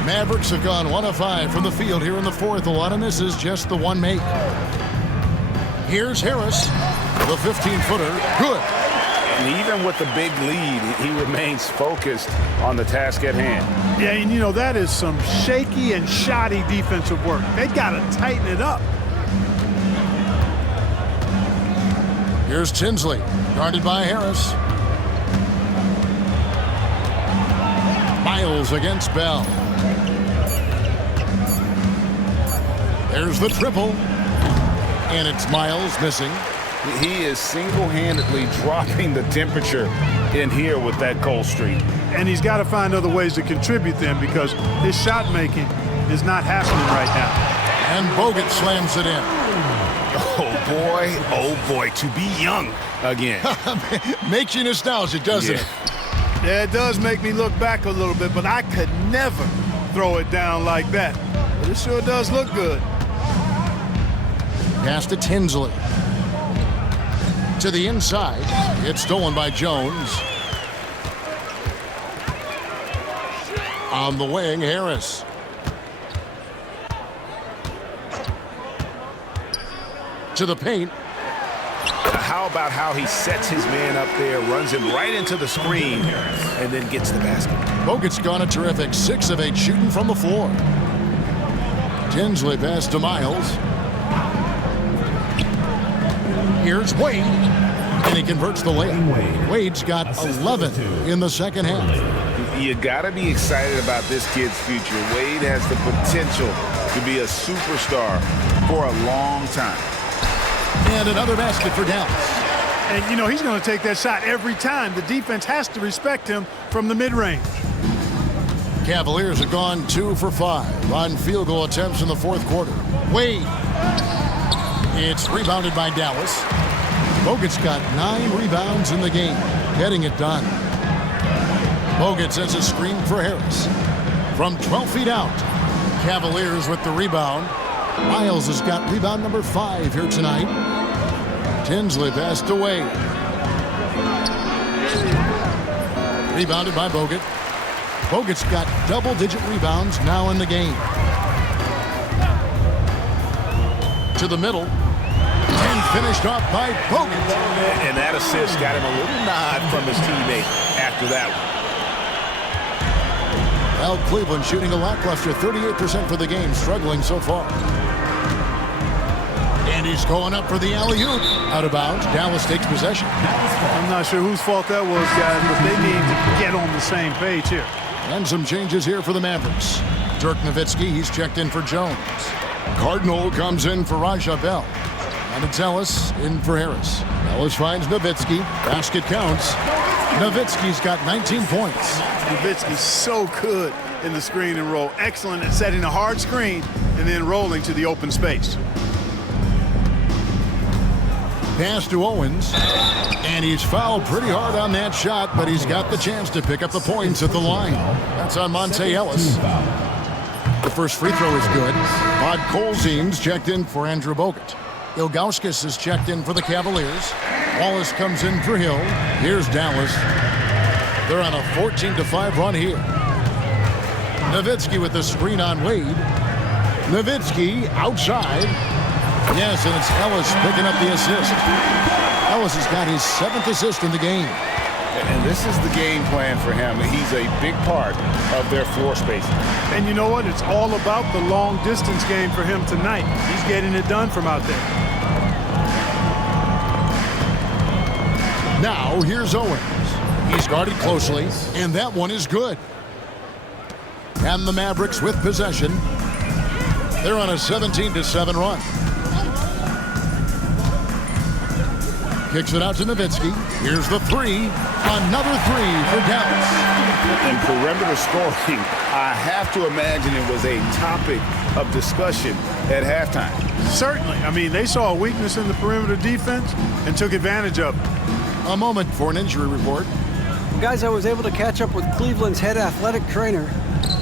Mavericks have gone 1 of 5 from the field here in the fourth. A lot of misses, just the one make. Here's Harris. The 15-footer. Good. And even with the big lead, he remains focused on the task at hand. Yeah, and you know, that is some shaky and shoddy defensive work. They got to tighten it up. Here's Tinsley, guarded by Harris. Miles against Bell. There's the triple. And it's Miles missing. He is single-handedly dropping the temperature in here with that cold streak. And he's got to find other ways to contribute then, because his shot making is not happening right now. And Bogut slams it in. Oh boy, to be young again. Makes you nostalgic, doesn't it? Yeah, it does make me look back a little bit, but I could never throw it down like that. But it sure does look good. Pass to Tinsley. To the inside. It's stolen by Jones. On the wing, Harris. To the paint. How about how he sets his man up there, runs him right into the screen, and then gets the basket. Bogut's gone a terrific 6 of 8 shooting from the floor. Tinsley pass to Miles. Here's Wade. And he converts the layup. Wade's got 11 in the second half. You got to be excited about this kid's future. Wade has the potential to be a superstar for a long time. And another basket for Dallas. And, you know, he's going to take that shot every time. The defense has to respect him from the mid-range. Cavaliers have gone 2 for 5 on field goal attempts in the fourth quarter. Wade. It's rebounded by Dallas. Bogut's got 9 rebounds in the game, getting it done. Bogut sends a screen for Harris. From 12 feet out, Cavaliers with the rebound. Miles has got rebound number 5 here tonight. Tinsley passed away. Rebounded by Bogut. Bogut's got double-digit rebounds now in the game. To the middle. And finished off by Bogut. And that assist got him a little nod from his teammate after that one. Well, Cleveland shooting a lackluster 38% for the game, struggling so far. And he's going up for the alley-oop. Out of bounds. Dallas takes possession. I'm not sure whose fault that was, guys, but they need to get on the same page here. And some changes here for the Mavericks. Dirk Nowitzki, he's checked in for Jones. Cardinal comes in for Raja Bell. And it's Ellis in for Harris. Ellis finds Nowitzki. Basket counts. Nowitzki's got 19 points. Nowitzki's so good in the screen and roll. Excellent at setting a hard screen and then rolling to the open space. Pass to Owens. And he's fouled pretty hard on that shot, but he's got the chance to pick up the points at the line. That's on Monte Ellis. The first free throw is good. Rod Colzine's checked in for Andrew Bogut. Ilgauskas is checked in for the Cavaliers. Wallace comes in for Hill. Here's Dallas. They're on a 14-5 run here. Nowitzki with the screen on Wade. Nowitzki outside. Yes, and it's Ellis picking up the assist. Ellis has got his 7th assist in the game. And this is the game plan for him. He's a big part of their floor spacing. And you know what? It's all about the long distance game for him tonight. He's getting it done from out there. Now, here's Owens. He's guarded closely, and that one is good. And the Mavericks with possession. They're on a 17-7 run. Kicks it out to Nowitzki. Here's the 3. Another 3 for Dallas. And perimeter scoring, I have to imagine it was a topic of discussion at halftime. Certainly. I mean, they saw a weakness in the perimeter defense and took advantage of it. A moment for an injury report. Guys, I was able to catch up with Cleveland's head athletic trainer.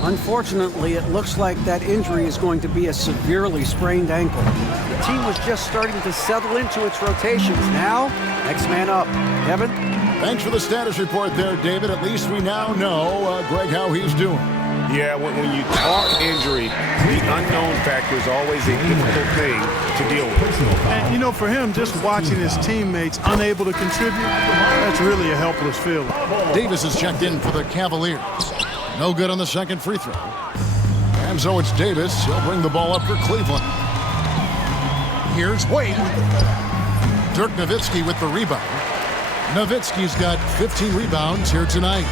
Unfortunately, it looks like that injury is going to be a severely sprained ankle. The team was just starting to settle into its rotations. Now, next man up. Kevin? Thanks for the status report there, David. At least we now know, Greg, how he's doing. Yeah, when you talk injury, the unknown factor is always a difficult thing to deal with. And, you know, for him, just watching his teammates unable to contribute, that's really a helpless feeling. Davis is checked in for the Cavaliers. No good on the second free throw. And so it's Davis. He'll bring the ball up for Cleveland. Here's Wade. Dirk Nowitzki with the rebound. Nowitzki's got 15 rebounds here tonight.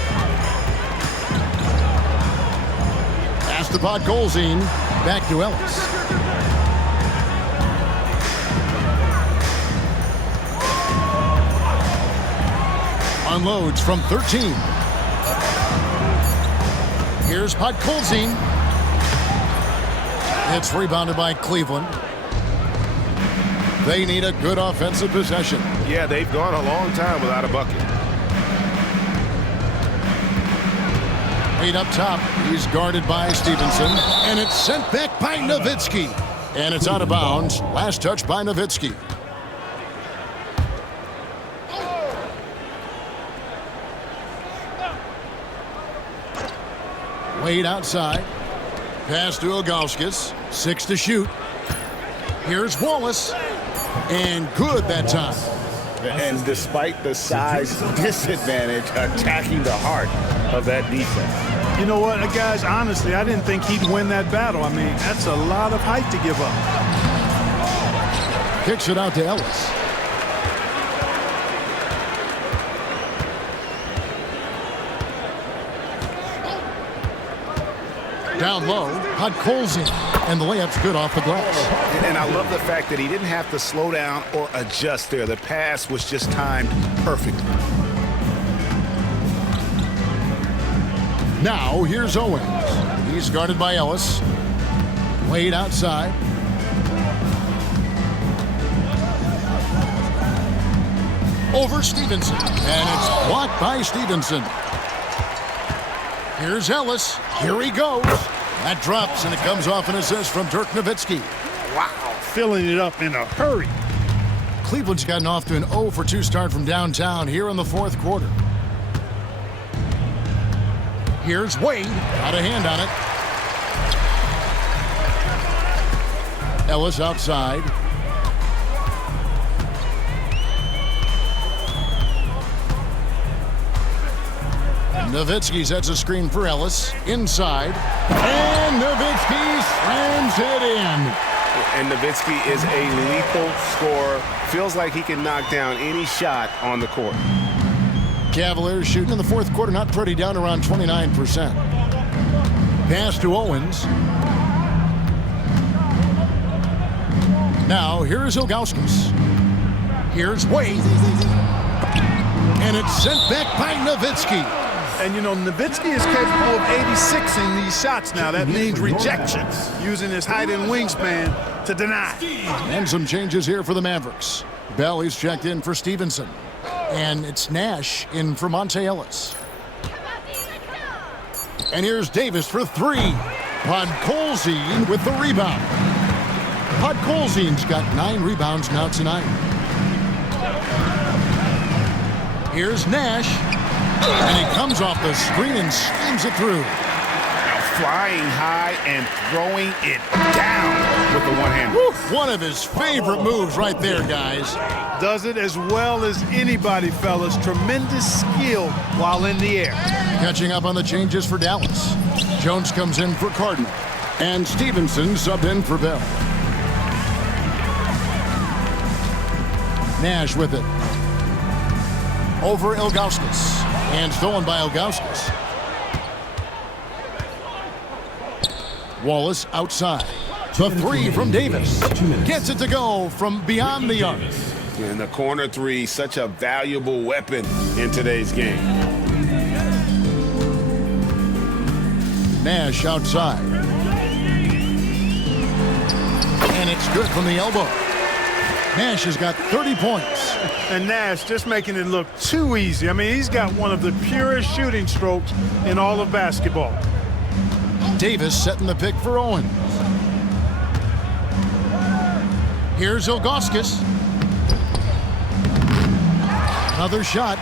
Pass to Golzine. Back to Ellis. Unloads from 13. Here's Golzine. It's rebounded by Cleveland. They need a good offensive possession. Yeah, they've gone a long time without a bucket. Wade up top. He's guarded by Stevenson. And it's sent back by Nowitzki. And it's out of bounds. Last touch by Nowitzki. Wade outside. Pass to Ilgauskas. 6 to shoot. Here's Wallace. And good that time. And despite the size disadvantage, attacking the heart of that defense. You know what, guys, honestly, I didn't think he'd win that battle. I mean, that's a lot of height to give up. Kicks it out to Ellis. Down low, Podkolzin, and the layup's good off the glass. And I love the fact that he didn't have to slow down or adjust there. The pass was just timed perfectly. Now, here's Owens. He's guarded by Ellis. Wade outside. Over Stevenson, and it's blocked by Stevenson. Here's Ellis. Here he goes. That drops, and it comes off an assist from Dirk Nowitzki. Wow, filling it up in a hurry. Cleveland's gotten off to an 0 for 2 start from downtown here in the fourth quarter. Here's Wade. Got a hand on it. Ellis outside. Nowitzki sets a screen for Ellis. Inside. And Nowitzki slams it in. And Nowitzki is a lethal scorer. Feels like he can knock down any shot on the court. Cavaliers shooting in the fourth quarter, not pretty, down around 29%. Pass to Owens. Now, here's Ilgauskas. Here's Wade. And it's sent back by Nowitzki. And, you know, Nowitzki is capable of 86ing these shots now. That means rejection, using his height and wingspan to deny. And some changes here for the Mavericks. Bell is checked in for Stevenson. And it's Nash in for Monte Ellis. And here's Davis for 3. Podkolzin with the rebound. Podkolzin's got 9 rebounds now tonight. Here's Nash. And he comes off the screen and slams it through. Flying high and throwing it down with the one hand. One of his favorite moves right there, guys. Does it as well as anybody, fellas. Tremendous skill while in the air. Catching up on the changes for Dallas. Jones comes in for Carden. And Stevenson subbed in for Bell. Nash with it. Over Ilgauskas. And stolen by Ilgauskas. Wallace outside. The 3 from Davis. Gets it to go from beyond the arc. And the corner 3, such a valuable weapon in today's game. Nash outside. And it's good from the elbow. Nash has got 30 points. And Nash just making it look too easy. I mean, he's got one of the purest shooting strokes in all of basketball. Davis setting the pick for Owen. Here's Ilgauskas. Another shot.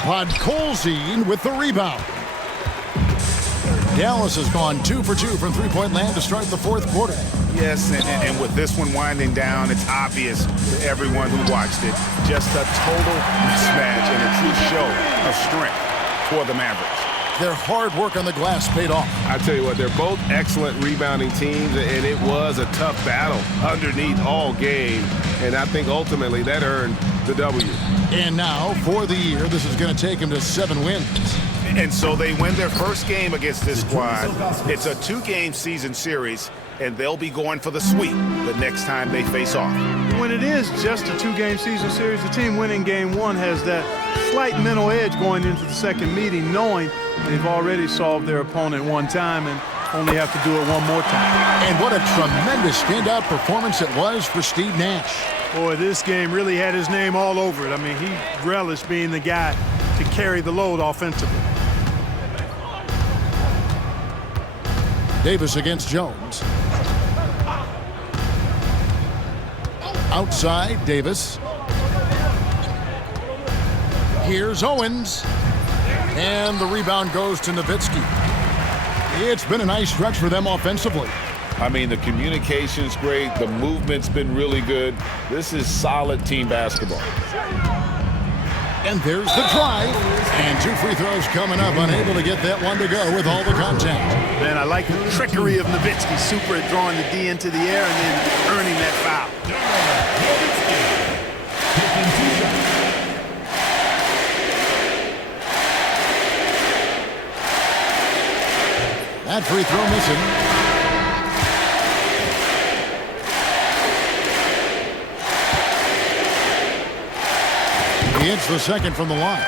Podkolzin with the rebound. Dallas has gone 2 for 2 from three-point land to start the fourth quarter. Yes, and with this one winding down, it's obvious to everyone who watched it. Just a total mismatch and a true show of strength for the Mavericks. Their hard work on the glass paid off. I tell you what, they're both excellent rebounding teams, and it was a tough battle underneath all game. And I think ultimately that earned the W. And now, for the year, this is going to take them to 7 wins. And so they win their first game against this squad. It's a 2-game season series, and they'll be going for the sweep the next time they face off. When it is just a 2-game season series, the team winning game 1 has that slight mental edge going into the second meeting, knowing they've already solved their opponent one time and only have to do it one more time. And what a tremendous standout performance it was for Steve Nash. Boy, this game really had his name all over it. I mean, he relished being the guy to carry the load offensively. Davis against Jones. Outside, Davis. Here's Owens. And the rebound goes to Nowitzki. It's been a nice stretch for them offensively. I mean, the communication's great. The movement's been really good. This is solid team basketball. And there's the drive. And 2 free throws coming up, unable to get that one to go with all the contact. Man, I like the trickery of Nowitzki. Super at drawing the D into the air and then earning that foul. That free throw missing. He hits the second from the line.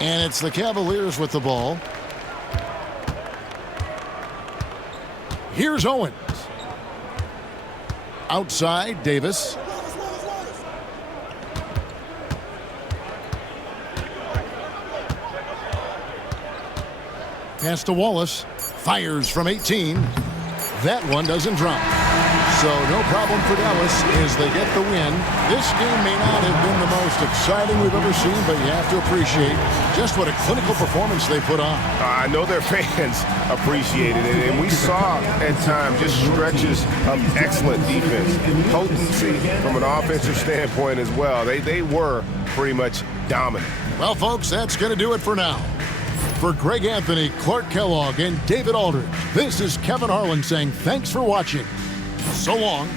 And it's the Cavaliers with the ball. Here's Owens. Outside, Davis. Pass to Wallace. Fires from 18. That one doesn't drop. So no problem for Dallas as they get the win. This game may not have been the most exciting we've ever seen, but you have to appreciate just what a clinical performance they put on. I know their fans appreciated it, and we saw at times just stretches of excellent defense, potency from an offensive standpoint as well. They were pretty much dominant. Well, folks, that's going to do it for now. For Greg Anthony, Clark Kellogg, and David Aldridge, this is Kevin Harlan saying thanks for watching. So long.